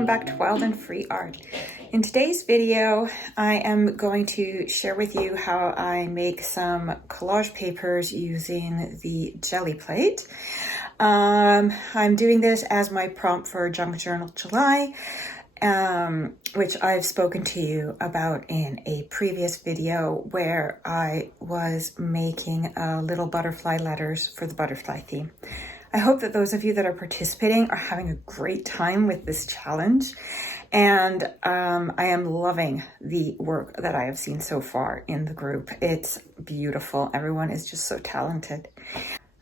welcome back to Wild and Free Art. In today's video, I am going to share with you how I make some collage papers using the jelly plate. I'm doing this as my prompt for Junk Journal July, which I've spoken to you about in a previous video where I was making little butterfly letters for the butterfly theme. I hope that those of you that are participating are having a great time with this challenge, and I am loving the work that I have seen so far in the group. It's beautiful. Everyone is just so talented.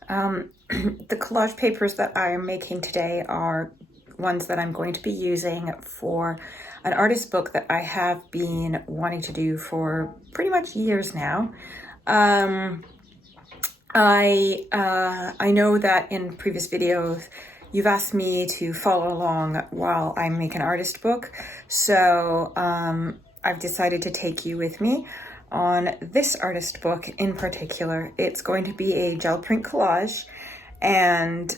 The collage papers that I am making today are ones that I'm going to be using for an artist book that I have been wanting to do for pretty much years now. I know that in previous videos you've asked me to follow along while I make an artist book, so I've decided to take you with me on this artist book in particular. It's going to be a gel print collage, and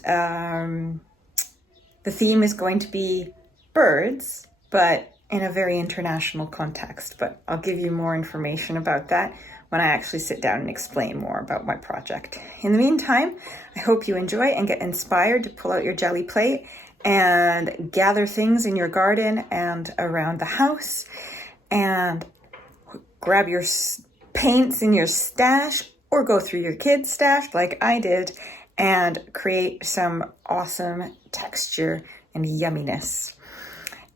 the theme is going to be birds, but in a very international context. But I'll give you more information about that when I actually sit down and explain more about my project. In the meantime, I hope you enjoy and get inspired to pull out your jelly plate and gather things in your garden and around the house, and grab your paints in your stash or go through your kids' stash like I did and create some awesome texture and yumminess.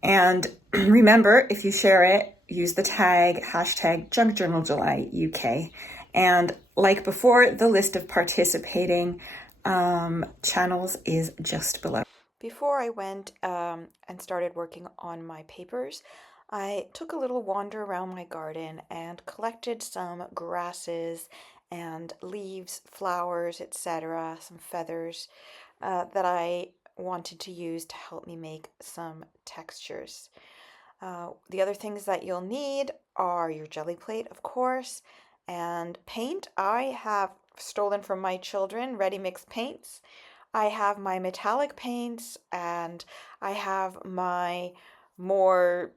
And remember, if you share it, use the tag #JunkJournalJulyUK. And like before, the list of participating channels is just below. Before I went and started working on my papers, I took a little wander around my garden and collected some grasses and leaves, flowers, etc., some feathers that I wanted to use to help me make some textures. The other things that you'll need are your jelly plate, of course, and paint. I have stolen from my children ready mixed paints. I have my metallic paints, and I have my more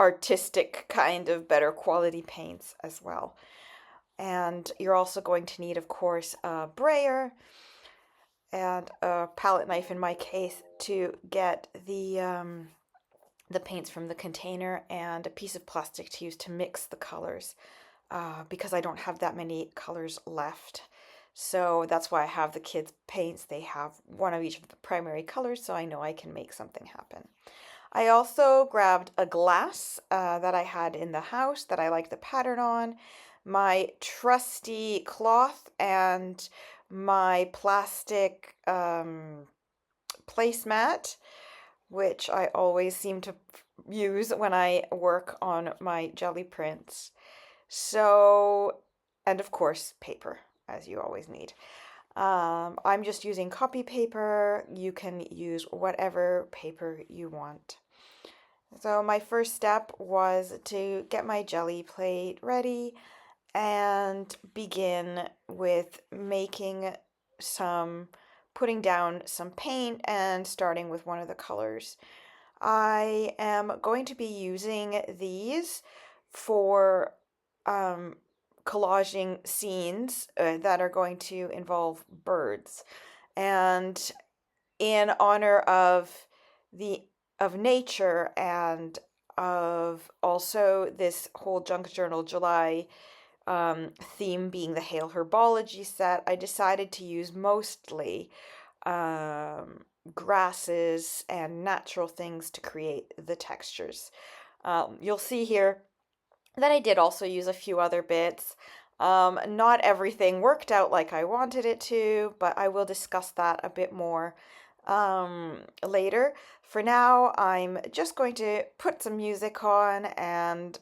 artistic kind of better quality paints as well. And you're also going to need, of course, a brayer and a palette knife in my case to get the paints from the container, and a piece of plastic to use to mix the colors because I don't have that many colors left. So that's why I have the kids' paints. They have one of each of the primary colors, so I know I can make something happen. I also grabbed a glass that I had in the house that I like the pattern on, my trusty cloth, and my plastic placemat, which I always seem to use when I work on my jelly prints. So, and of course, paper, as you always need. I'm just using copy paper. You can use whatever paper you want. So my first step was to get my jelly plate ready and begin with putting down some paint and starting with one of the colors. I am going to be using these for collaging scenes that are going to involve birds, and in honor of nature and of also this whole Junk Journal July theme being the Hail Herbology set, I decided to use mostly grasses and natural things to create the textures. You'll see here that I did also use a few other bits. Not everything worked out like I wanted it to, but I will discuss that a bit more later. For now, I'm just going to put some music on and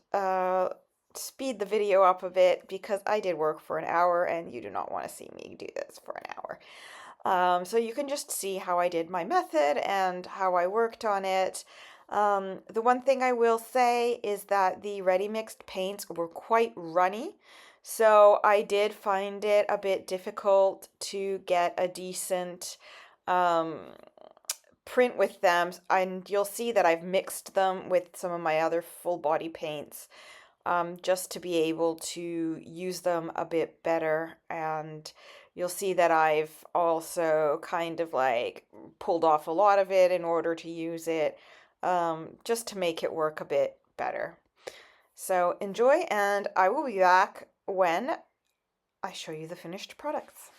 speed the video up a bit because I did work for an hour and you do not want to see me do this for an hour. So you can just see how I did my method and how I worked on it. The one thing I will say is that the ready mixed paints were quite runny, so I did find it a bit difficult to get a decent print with them, and you'll see that I've mixed them with some of my other full body paints, just to be able to use them a bit better. And you'll see that I've also kind of like pulled off a lot of it in order to use it, just to make it work a bit better. So enjoy, and I will be back when I show you the finished products.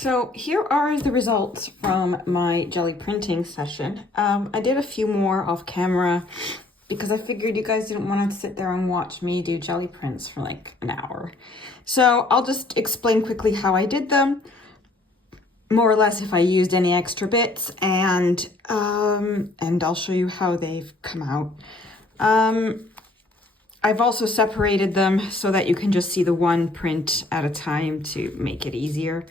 So here are the results from my jelly printing session. I did a few more off camera because I figured you guys didn't want to sit there and watch me do jelly prints for like an hour. So I'll just explain quickly how I did them, more or less if I used any extra bits, and I'll show you how they've come out. I've also separated them so that you can just see the one print at a time to make it easier.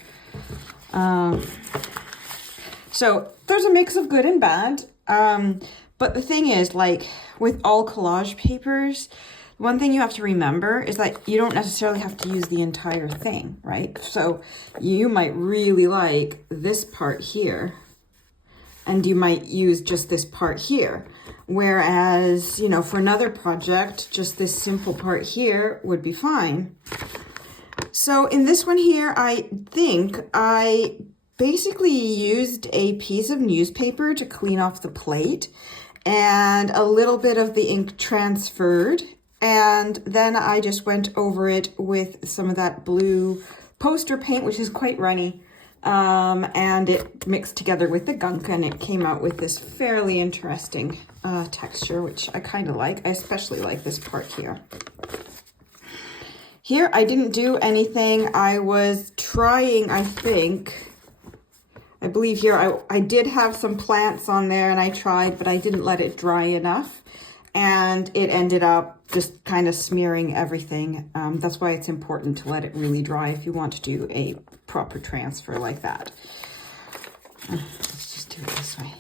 So there's a mix of good and bad. But the thing is, like with all collage papers, one thing you have to remember is that you don't necessarily have to use the entire thing, right? So you might really like this part here, and you might use just this part here. Whereas, you know, for another project, just this simple part here would be fine. So in this one here, I think I basically used a piece of newspaper to clean off the plate, and a little bit of the ink transferred. And then I just went over it with some of that blue poster paint, which is quite runny. and it mixed together with the gunk, and it came out with this fairly interesting texture, which I kind of like. I especially like this part here. Here, I didn't do anything. I was trying, I believe here, I did have some plants on there and I tried, but I didn't let it dry enough. And it ended up just kind of smearing everything. That's why it's important to let it really dry if you want to do a proper transfer like that. Let's just do it this way.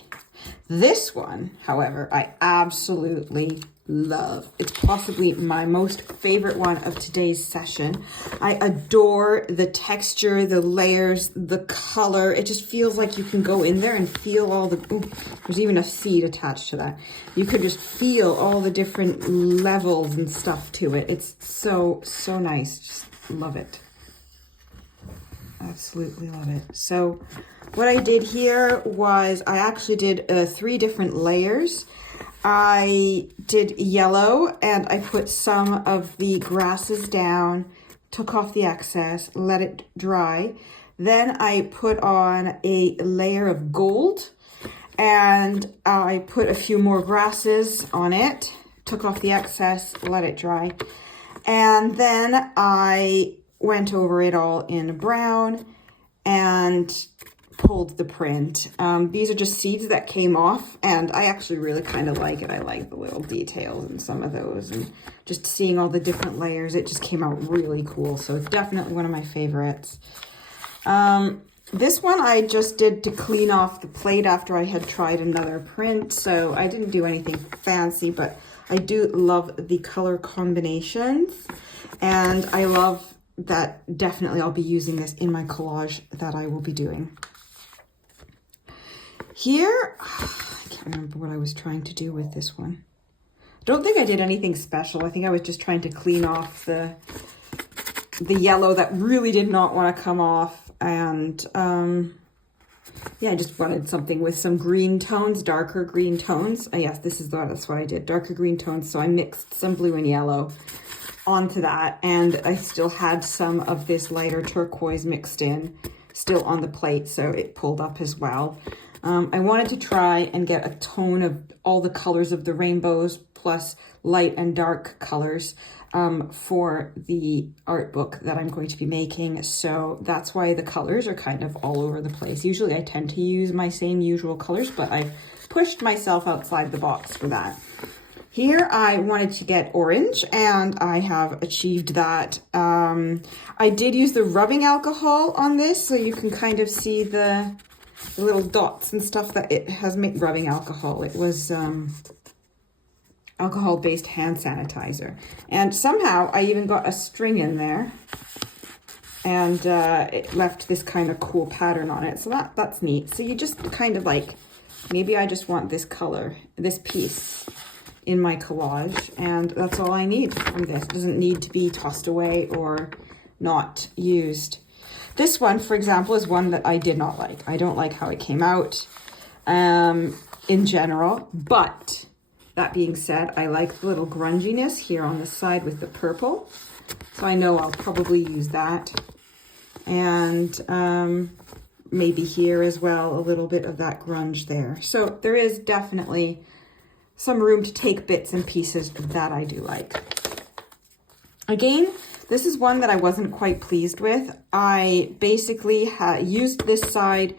This one, however, I absolutely love. It's possibly my most favorite one of today's session. I adore the texture, the layers, the color. It just feels like you can go in there and feel all the, ooh, there's even a seed attached to that. You could just feel all the different levels and stuff to it. It's so, so nice. Just love it. Absolutely love it. So what I did here was I actually did 3 different layers. I did yellow and I put some of the grasses down, took off the excess, let it dry. Then I put on a layer of gold and I put a few more grasses on it, took off the excess, let it dry. And then I went over it all in brown and pulled the print. These are just seeds that came off and I actually really kind of like it. I like the little details in some of those and just seeing all the different layers. It just came out really cool. So it's definitely one of my favorites. This one I just did to clean off the plate after I had tried another print. So I didn't do anything fancy, but I do love the color combinations and I love that. Definitely I'll be using this in my collage that I will be doing. Here, I can't remember what I was trying to do with this one. I don't think I did anything special. I think I was just trying to clean off the yellow that really did not want to come off. And yeah, I just wanted something with some green tones, darker green tones. Yes, that's what I did, darker green tones. So I mixed some blue and yellow onto that. And I still had some of this lighter turquoise mixed in, still on the plate. So it pulled up as well. I wanted to try and get a tone of all the colors of the rainbows plus light and dark colors for the art book that I'm going to be making. So that's why the colors are kind of all over the place. Usually I tend to use my same usual colors, but I pushed myself outside the box for that. Here I wanted to get orange and I have achieved that. I did use the rubbing alcohol on this so you can kind of see the little dots and stuff that it has made. Rubbing alcohol. It was alcohol-based hand sanitizer. And somehow I even got a string in there and it left this kind of cool pattern on it. So that's neat. So you just kind of like, maybe I just want this color, this piece in my collage, and that's all I need from this. It doesn't need to be tossed away or not used. This one, for example, is one that I did not like. I don't like how it came out in general, but that being said, I like the little grunginess here on the side with the purple. So I know I'll probably use that. And maybe here as well, a little bit of that grunge there. So there is definitely some room to take bits and pieces that I do like. Again, this is one that I wasn't quite pleased with. I basically used this side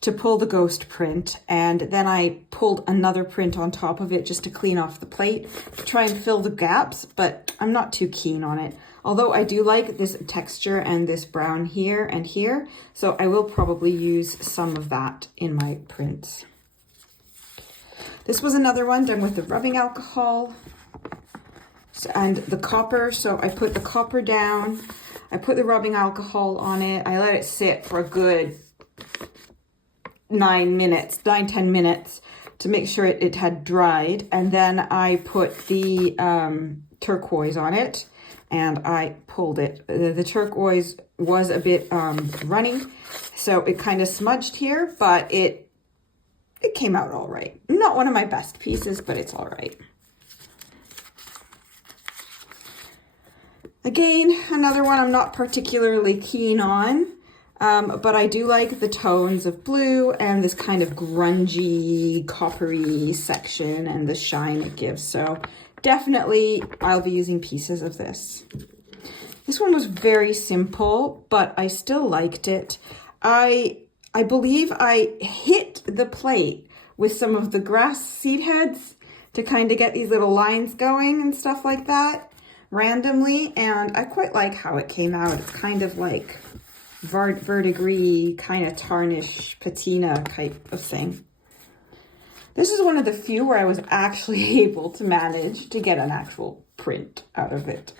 to pull the ghost print, and then I pulled another print on top of it just to clean off the plate to try and fill the gaps, but I'm not too keen on it. Although I do like this texture and this brown here and here, so I will probably use some of that in my prints. This was another one done with the rubbing alcohol and the copper. So I put the copper down, I put the rubbing alcohol on it, I let it sit for a good 10 minutes to make sure it had dried, and then I put the turquoise on it and I pulled it. The turquoise was a bit runny, so it kind of smudged here, but it came out all right. Not one of my best pieces, but it's all right. Again, another one I'm not particularly keen on. but I do like the tones of blue and this kind of grungy, coppery section and the shine it gives. So definitely I'll be using pieces of this. This one was very simple, but I still liked it. I believe I hit the plate with some of the grass seed heads to kind of get these little lines going and stuff like that randomly. And I quite like how it came out. It's kind of like verdigris, kind of tarnish patina type of thing. This is one of the few where I was actually able to manage to get an actual print out of it.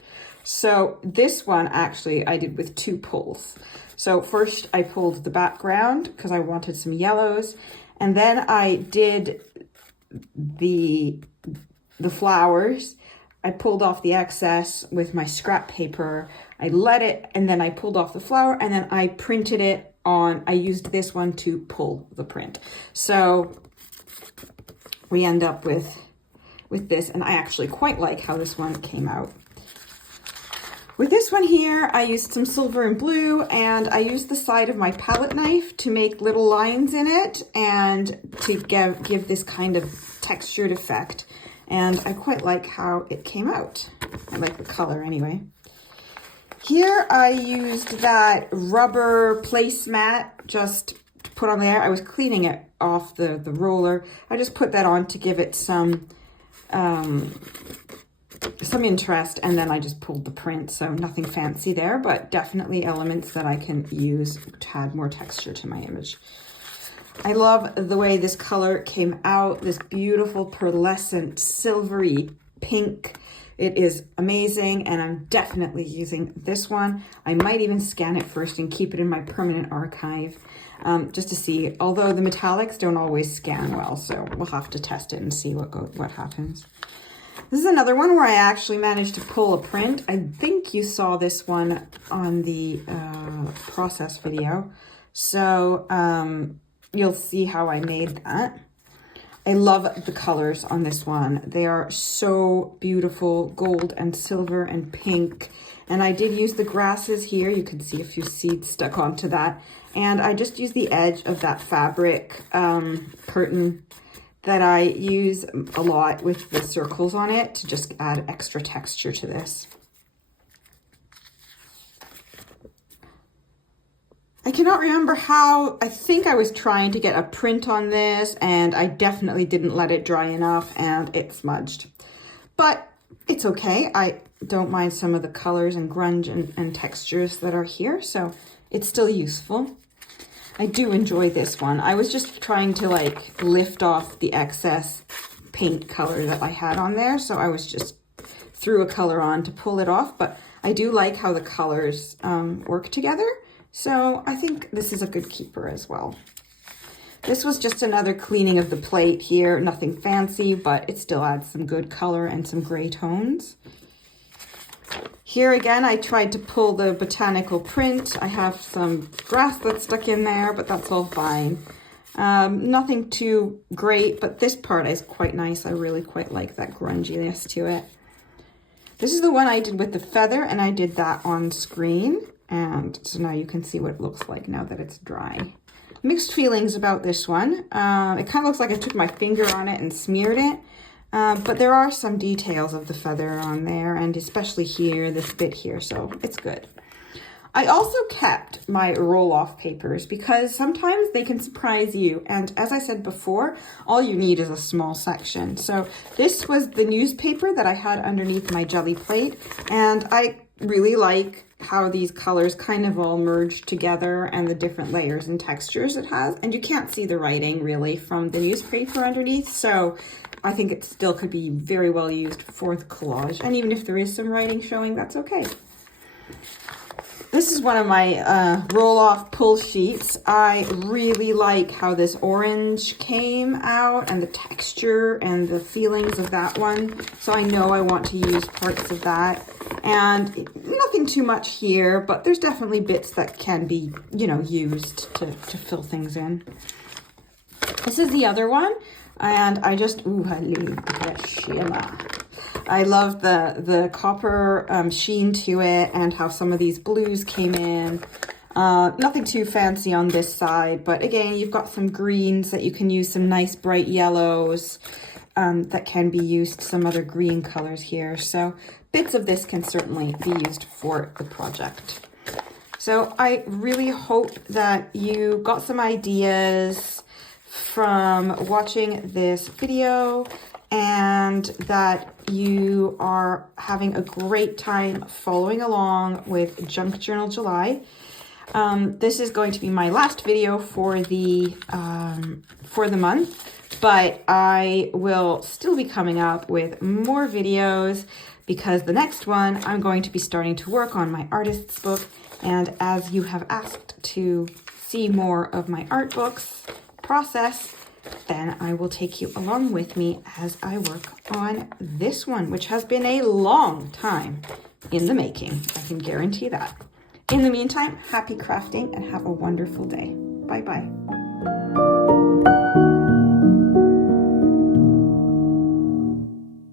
So this one actually I did with 2 pulls. So first I pulled the background because I wanted some yellows, and then I did the flowers. I pulled off the excess with my scrap paper. I let it, and then I pulled off the flower, and then I printed it on, I used this one to pull the print. So we end up with this, and I actually quite like how this one came out. With this one here, I used some silver and blue, and I used the side of my palette knife to make little lines in it and to give this kind of textured effect. And I quite like how it came out. I like the color anyway. Here I used that rubber placemat just to put on there. I was cleaning it off the roller. I just put that on to give it some interest, and then I just pulled the print, so nothing fancy there, but definitely elements that I can use to add more texture to my image. I love the way this color came out, this beautiful pearlescent silvery pink. It is amazing, and I'm definitely using this one. I might even scan it first and keep it in my permanent archive just to see, although the metallics don't always scan well, so we'll have to test it and see what happens. This is another one where I actually managed to pull a print. I think you saw this one on the process video. So you'll see how I made that. I love the colors on this one. They are so beautiful, gold and silver and pink. And I did use the grasses here. You can see a few seeds stuck onto that. And I just used the edge of that fabric curtain that I use a lot with the circles on it to just add extra texture to this. I cannot remember how, I think I was trying to get a print on this, and I definitely didn't let it dry enough and it smudged. But it's okay. I don't mind some of the colors and grunge and textures that are here, so it's still useful. I do enjoy this one. I was just trying to like lift off the excess paint color that I had on there, so I was just threw a color on to pull it off, but I do like how the colors work together. So I think this is a good keeper as well. This was just another cleaning of the plate here. Nothing fancy, but it still adds some good color and some gray tones. Here again, I tried to pull the botanical print. I have some grass that's stuck in there, but that's all fine. Nothing too great, but this part is quite nice. I really quite like that grunginess to it. This is the one I did with the feather, and I did that on screen. And so now you can see what it looks like now that it's dry. Mixed feelings about this one. It kind of looks like I took my finger on it and smeared it. But there are some details of the feather on there, and especially here, this bit here, so it's good. I also kept my roll-off papers because sometimes they can surprise you. And as I said before, all you need is a small section. So this was the newspaper that I had underneath my jelly plate, and I really like how these colors kind of all merge together and the different layers and textures it has. And you can't see the writing really from the newspaper underneath, so I think it still could be very well used for the collage. And even if there is some writing showing, that's okay. This is one of my roll-off pull sheets. I really like how this orange came out and the texture and the feelings of that one. So I know I want to use parts of that. And nothing too much here, but there's definitely bits that can be, you know, used to fill things in. This is the other one. And I just, I love the copper sheen to it and how some of these blues came in. Nothing too fancy on this side, but again, you've got some greens that you can use, some nice bright yellows that can be used, some other green colors here. So bits of this can certainly be used for the project. So I really hope that you got some ideas from watching this video and that you are having a great time following along with Junk Journal July. This is going to be my last video for the month, but I will still be coming up with more videos because the next one I'm going to be starting to work on my artist's book. And as you have asked to see more of my art books process, then I will take you along with me as I work on this one, which has been a long time in the making. I can guarantee that. In the meantime, happy crafting and have a wonderful day. Bye-bye.